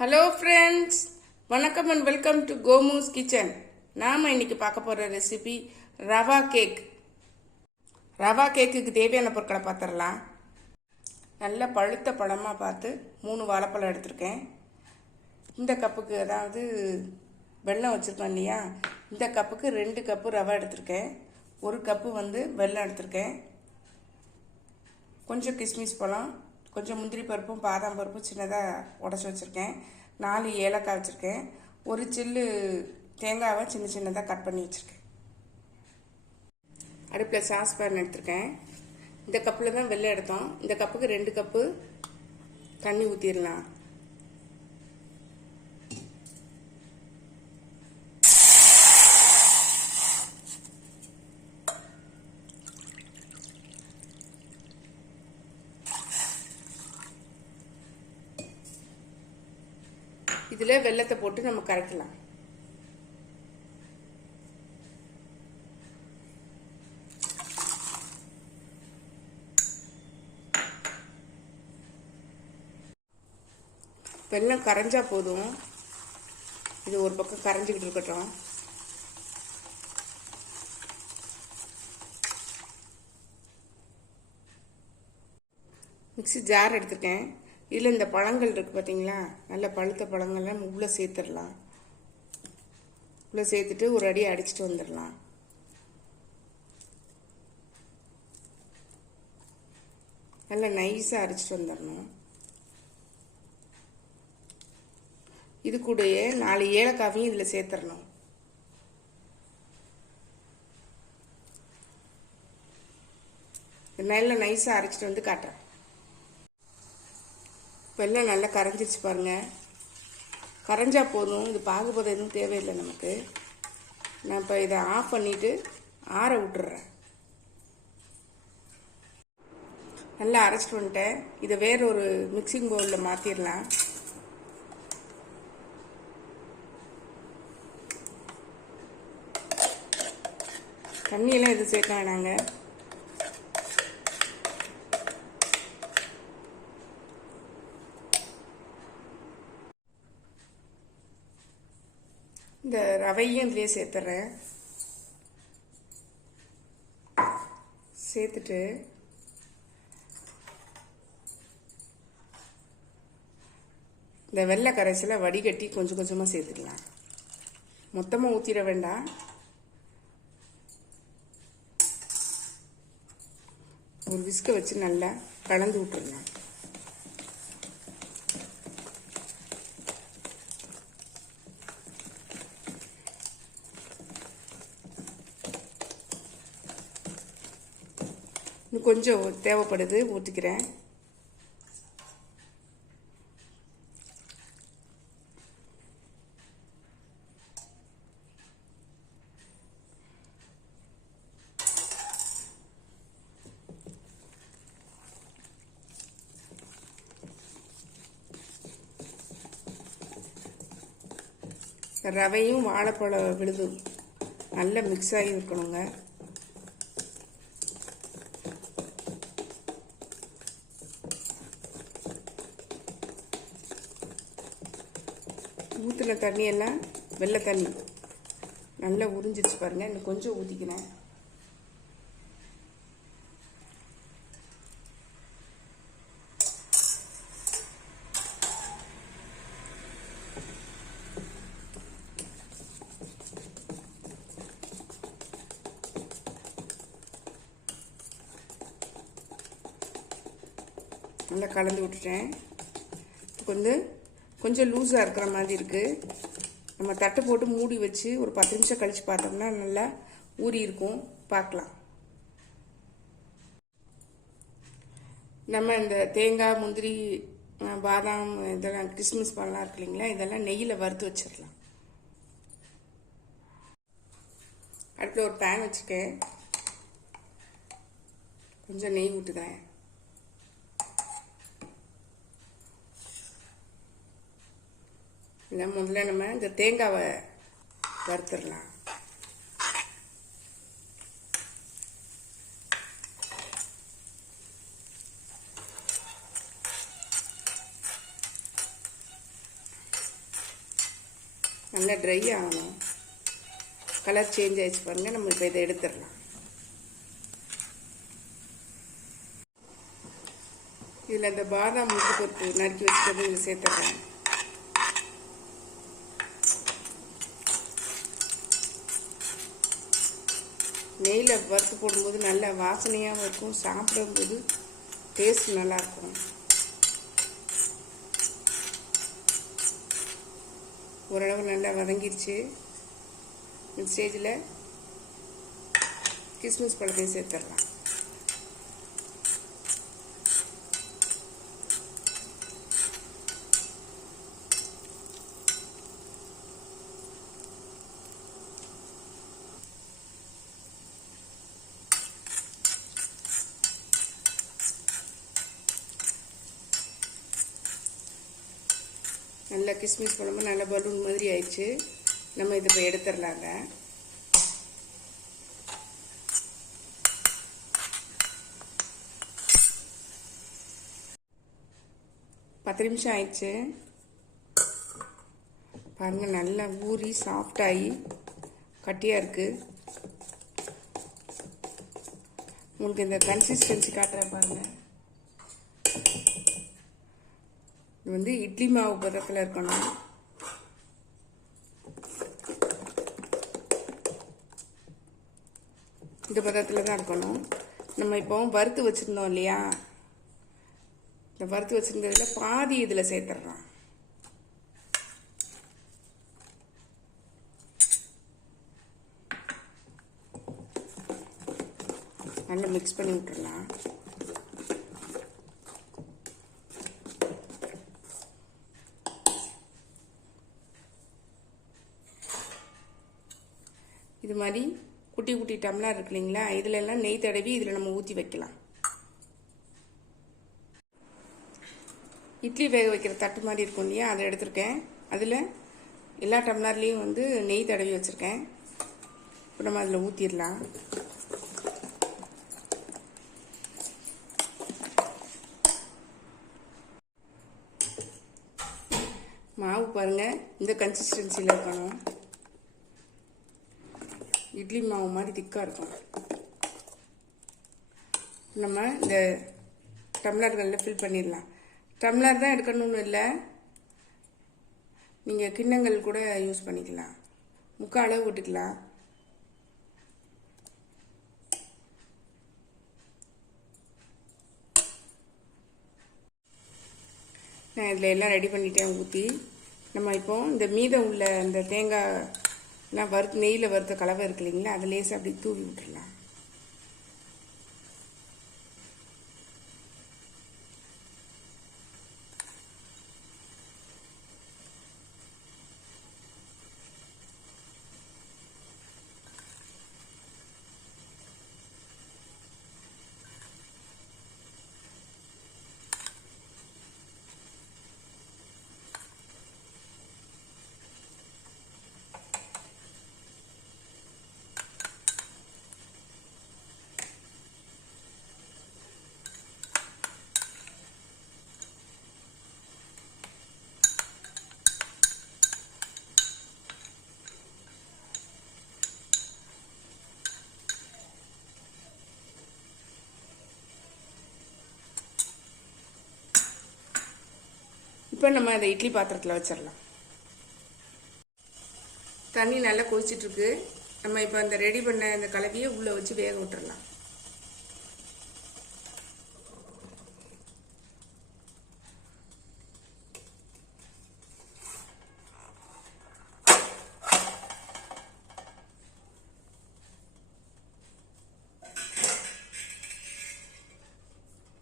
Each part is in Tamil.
ஹலோ ஃப்ரெண்ட்ஸ் வணக்கம் and welcome to Gomu's kitchen நாம் இன்னைக்கு பார்க்க போகிற ரெசிபி ரவா கேக் ரவா கேக்குக்கு தேவையான பொருட்களை பார்த்துடலாம். நல்ல பழுத்த பழமாக பார்த்து மூணு வாழைப்பழம் எடுத்திருக்கேன். இந்த கப்புக்கு அதாவது வெல்லம் வச்சுருக்கோம் இல்லையா? இந்த கப்புக்கு ரெண்டு கப்பு ரவை எடுத்திருக்கேன். ஒரு கப்பு வந்து வெல்லம் எடுத்திருக்கேன். கொஞ்சம் கிஸ்மிஸ் பழம். கொஞ்சம் முந்திரி பருப்பும் பாதாம் பருப்பும் சின்னதாக உடச்சி வச்சுருக்கேன். நாலு ஏலக்காய் வச்சுருக்கேன். ஒரு சில்லு தேங்காவை சின்ன சின்னதாக கட் பண்ணி வச்சுருக்கேன். அடுப்பில் சாஸ் பேன் எடுத்திருக்கேன். இந்த கப்பில் தான் வெள்ளை எடுத்தோம். இந்த கப்புக்கு ரெண்டு கப்பு தண்ணி ஊற்றிடலாம் இதில் வெள்ளத்தை போட்டு நம்ம கரைக்கலாம். வெள்ளம் கரைஞ்சா போதும்? இது ஒரு பக்கம் கரைஞ்சிக்கிட்டு இருக்கட்டும். மிக்ஸி ஜார் எடுத்துருக்கேன். இதில் இந்த பழங்கள் இருக்குது பார்த்தீங்களா நல்ல பழுத்த பழங்கள்லாம் உள்ளே சேர்த்துடலாம். உள்ளே சேர்த்துட்டு ஒரு அடி அடிச்சிட்டு வந்துடலாம். நல்லா நைஸாக அரைச்சிட்டு வந்துடணும். இது கூடயே நாலு ஏலக்காவையும் இதில் சேர்த்துடணும். நல்லா நைஸாக அரைச்சிட்டு வந்து காட்டுறேன். வெள்ளம் நல்லா கரைஞ்சிருச்சு பாருங்கள் கரைஞ்சா போதும். இது பாகுபதம் எதுவும் தேவையில்லை நமக்கு. நான் இப்போ இதை ஆஃப் பண்ணிவிட்டு ஆற விட்டுறேன். நல்லா அரைச்சிட்டு வந்துட்டேன். இதை வேற ஒரு மிக்சிங் பவுலில் மாற்றிடலாம் தண்ணியெல்லாம் எதுவும் சேர்க்க வேணாங்க. இந்த ரவையும் இதுலேயே சேர்த்துறேன். சேர்த்துட்டு இந்த வெள்ளை கரைசலை வடிகட்டி கொஞ்சம் கொஞ்சமாக சேர்த்துக்கலாம். மொத்தமாக ஊற்றிட வேண்டாம். ஒரு விஸ்கை வச்சு நல்லா கலந்து விட்டுருங்க இன்னும் கொஞ்சம் தேவைப்படுது ஊற்றிக்கிறேன் ரவையும் வாழைப்பழம் விழுது. நல்லா மிக்ஸ் ஆகி இருக்கணுங்க. தண்ணியெல்லாம் வெள்ளை தண்ணி. நல்லா உறிஞ்சிருச்சு பாருங்க. இன்னும் கொஞ்சம் ஊற்றிக்கிறேன் நல்லா கலந்து விட்டுட்டேன். கொஞ்சம் கொஞ்சம் லூஸாக இருக்கிற மாதிரி இருக்குது நம்ம தட்டை போட்டு மூடி வச்சு ஒரு பத்து நிமிஷம் கழித்து பார்த்தோம்னா நல்லா ஊறி இருக்கும். பார்க்கலாம். நம்ம இந்த தேங்காய் முந்திரி பாதாம் இதெல்லாம் கிறிஸ்மஸ் பழம்லாம் இருக்கு இல்லைங்களா? இதெல்லாம் நெய்யில் வறுத்து வச்சிடலாம். அடுப்பில் ஒரு பேன் வச்சுருக்கேன். கொஞ்சம் நெய் விட்டுக்கிறேன் இல்லை முதல்ல நம்ம இந்த தேங்காவை வறுத்துடலாம். நல்லா ட்ரை ஆகணும். கலர் சேஞ்ச் ஆயிடுச்சு பாருங்கள் நம்ம இப்போ இதை எடுத்துடலாம். இதில் இந்த பாதாம் முட்டு பருப்பு நறுக்கி வச்சுக்கிறது இதில் சேர்த்துடுறேன் நெய்யில் வறுத்து போடும்போது நல்ல வாசனையாகவும் இருக்கும் சாப்பிடும்போது டேஸ்ட் நல்லாயிருக்கும் ஓரளவு நல்லா வதங்கிருச்சு. இந்த ஸ்டேஜில் கிஸ்மிஸ் பழத்தையும் சேர்த்துடலாம். நல்லா கிஸ்மிஸ் பழமும் நல்லா பலூன் மாதிரி ஆயிடுச்சு. நம்ம இதை இப்போ எடுத்துடலாங்க. பத்து நிமிஷம் ஆயிடுச்சு. பாருங்க நல்லா ஊறி சாஃப்டாகி கட்டியாக இருக்குது உங்களுக்கு இந்த கன்சிஸ்டன்சி காட்டுறேன் பாருங்கள் இது வந்து இட்லி மாவு பதத்தில் இருக்கணும். இந்த பதத்தில் தான் இருக்கணும். நம்ம இப்போ வறுத்து வச்சுருந்தோம் இல்லையா? இந்த வறுத்து வச்சுருந்ததில் பாதி இதில் சேர்த்துட்றோம் நல்லா மிக்ஸ் பண்ணி விட்டுடலாம் இது மாதிரி குட்டி குட்டி டம்ளர் இருக்கு இல்லைங்களா? இதுல எல்லாம் நெய் தடவி இதில் நம்ம ஊற்றி வைக்கலாம். இட்லி வேக வைக்கிற தட்டு மாதிரி இருக்கும் இல்லையா? அதை எடுத்திருக்கேன். அதில் எல்லா டம்ளர்லேயும் வந்து நெய் தடவி வச்சுருக்கேன். இப்போ நம்ம அதில் ஊற்றிடலாம் மாவு பாருங்கள் இந்த கன்சிஸ்டன்சியில் இருக்கணும். இட்லி மாவு மாதிரி திக்காக இருக்கும். நம்ம இந்த டம்ளர்களில் ஃபில் பண்ணிடலாம். டம்ளர் தான் எடுக்கணும்னு இல்லை. நீங்கள் கிண்ணங்கள் கூட யூஸ் பண்ணிக்கலாம். முக்கால் அளவு விட்டுக்கலாம். நான் இதில் எல்லாம் ரெடி பண்ணிட்டேன் ஊற்றி நம்ம இப்போ இந்த மீதம் உள்ள அந்த தேங்காய் நான் வறுத்து நெய்யில் வறுத்த கலவை இருக்கு இல்லைங்களா அதை லேசாக அப்படி தூவி விட்டுடலாம் இப்போ நம்ம இந்த இட்லி பாத்திரத்தில் வச்சிடலாம் தண்ணி நல்லா கொதிச்சிட்ருக்கு. நம்ம இப்போ அந்த ரெடி பண்ண அந்த கலவையை உள்ளே வச்சு வேக விட்டுறலாம்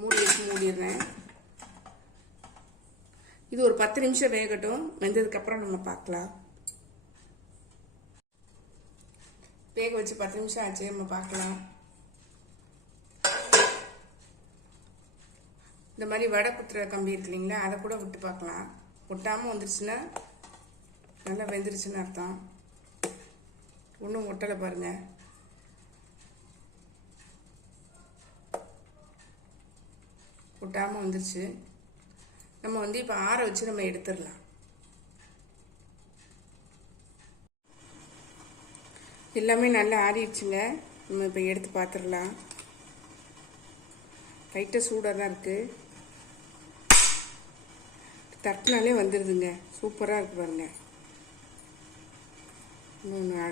மூடி வச்சு மூடிடுறேன். இது ஒரு பத்து நிமிஷம் வேகட்டும். வெந்ததுக்கப்புறம் நம்ம பார்க்கலாம். வேக வச்சு பத்து நிமிஷம் ஆச்சு நம்ம பார்க்கலாம். இந்த மாதிரி வடை குத்துற கம்பி இருக்கு இல்லைங்களா அதை கூட விட்டு பார்க்கலாம். ஒட்டாமல் வந்துருச்சுன்னா நல்லா வெந்துருச்சுன்னு அர்த்தம். ஒன்றும் ஒட்டலை பாருங்க. ஒட்டாமல் வந்துருச்சு. நம்ம வந்து இப்போ ஆற வச்சு நம்ம எடுத்துடலாம். எல்லாமே நல்லா ஆறிடுச்சுங்க. நம்ம இப்போ எடுத்து பார்த்துடலாம் லைட்டாக சூடாக தான் இருக்குது தட்டினாலே வந்துடுதுங்க சூப்பராக இருக்கு பாருங்க. இன்னொன்று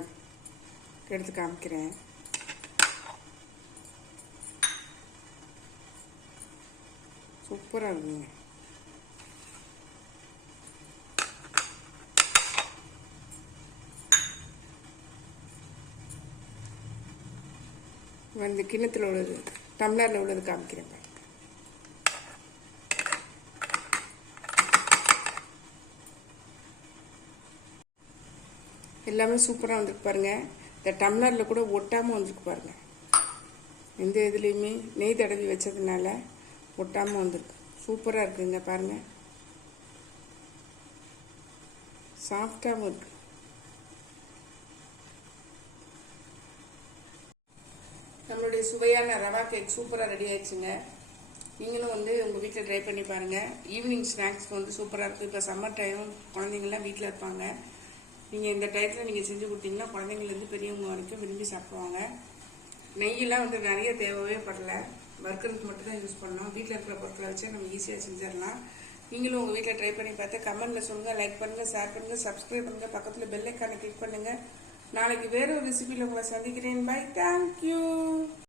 எடுத்து காமிக்கிறேன். சூப்பராக இருக்குங்க. வந்து கிண்ணத்தில் உள்ளது டம்ளரில் உள்ளது காமிக்கிறேன். எல்லாமே சூப்பராக வந்திருக்கு பாருங்கள் இந்த டம்ளரில் கூட ஒட்டாமல் வந்திருக்கு பாருங்கள் எந்த இதுலேயுமே நெய் தடவி வச்சதுனால ஒட்டாமல் வந்திருக்கு. சூப்பராக இருக்குதுங்க பாருங்கள் சாஃப்டாகவும் இருக்குது நம்மளுடைய சுவையான ரவா கேக் சூப்பராக ரெடி ஆயிடுச்சுங்க. நீங்களும் வந்து உங்கள் வீட்டில் ட்ரை பண்ணி பாருங்கள் ஈவினிங் ஸ்நாக்ஸ்க்கு வந்து சூப்பராக இருக்குது இப்போ சம்மர் டைம் குழந்தைங்கள்லாம் வீட்டில் இருப்பாங்க. நீங்கள் இந்த டயத்தில் நீங்கள் செஞ்சு கொடுத்தீங்கன்னா குழந்தைங்கள்லேருந்து பெரியவங்க வரைக்கும் விரும்பி சாப்பிடுவாங்க. நெய்யெல்லாம் வந்து நிறைய தேவையே படல. வறுக்கிறதுக்கு மட்டும் தான் யூஸ் பண்ணோம். வீட்டில் இருக்கிற பொருட்களை வச்சு நம்ம ஈஸியாக செஞ்சிடலாம். நீங்களும் உங்கள் வீட்டில் ட்ரை பண்ணி பார்த்து கமெண்ட்டில் சொல்லுங்கள் லைக் பண்ணுங்கள் ஷேர் பண்ணுங்கள் சப்ஸ்கிரைப் பண்ணுங்கள் பக்கத்தில் பெல் கிளிக் பண்ணுங்கள் நாளைக்கு வேற ஒரு ரெசிபியில் உங்களை சந்திக்கிறேன். By thank you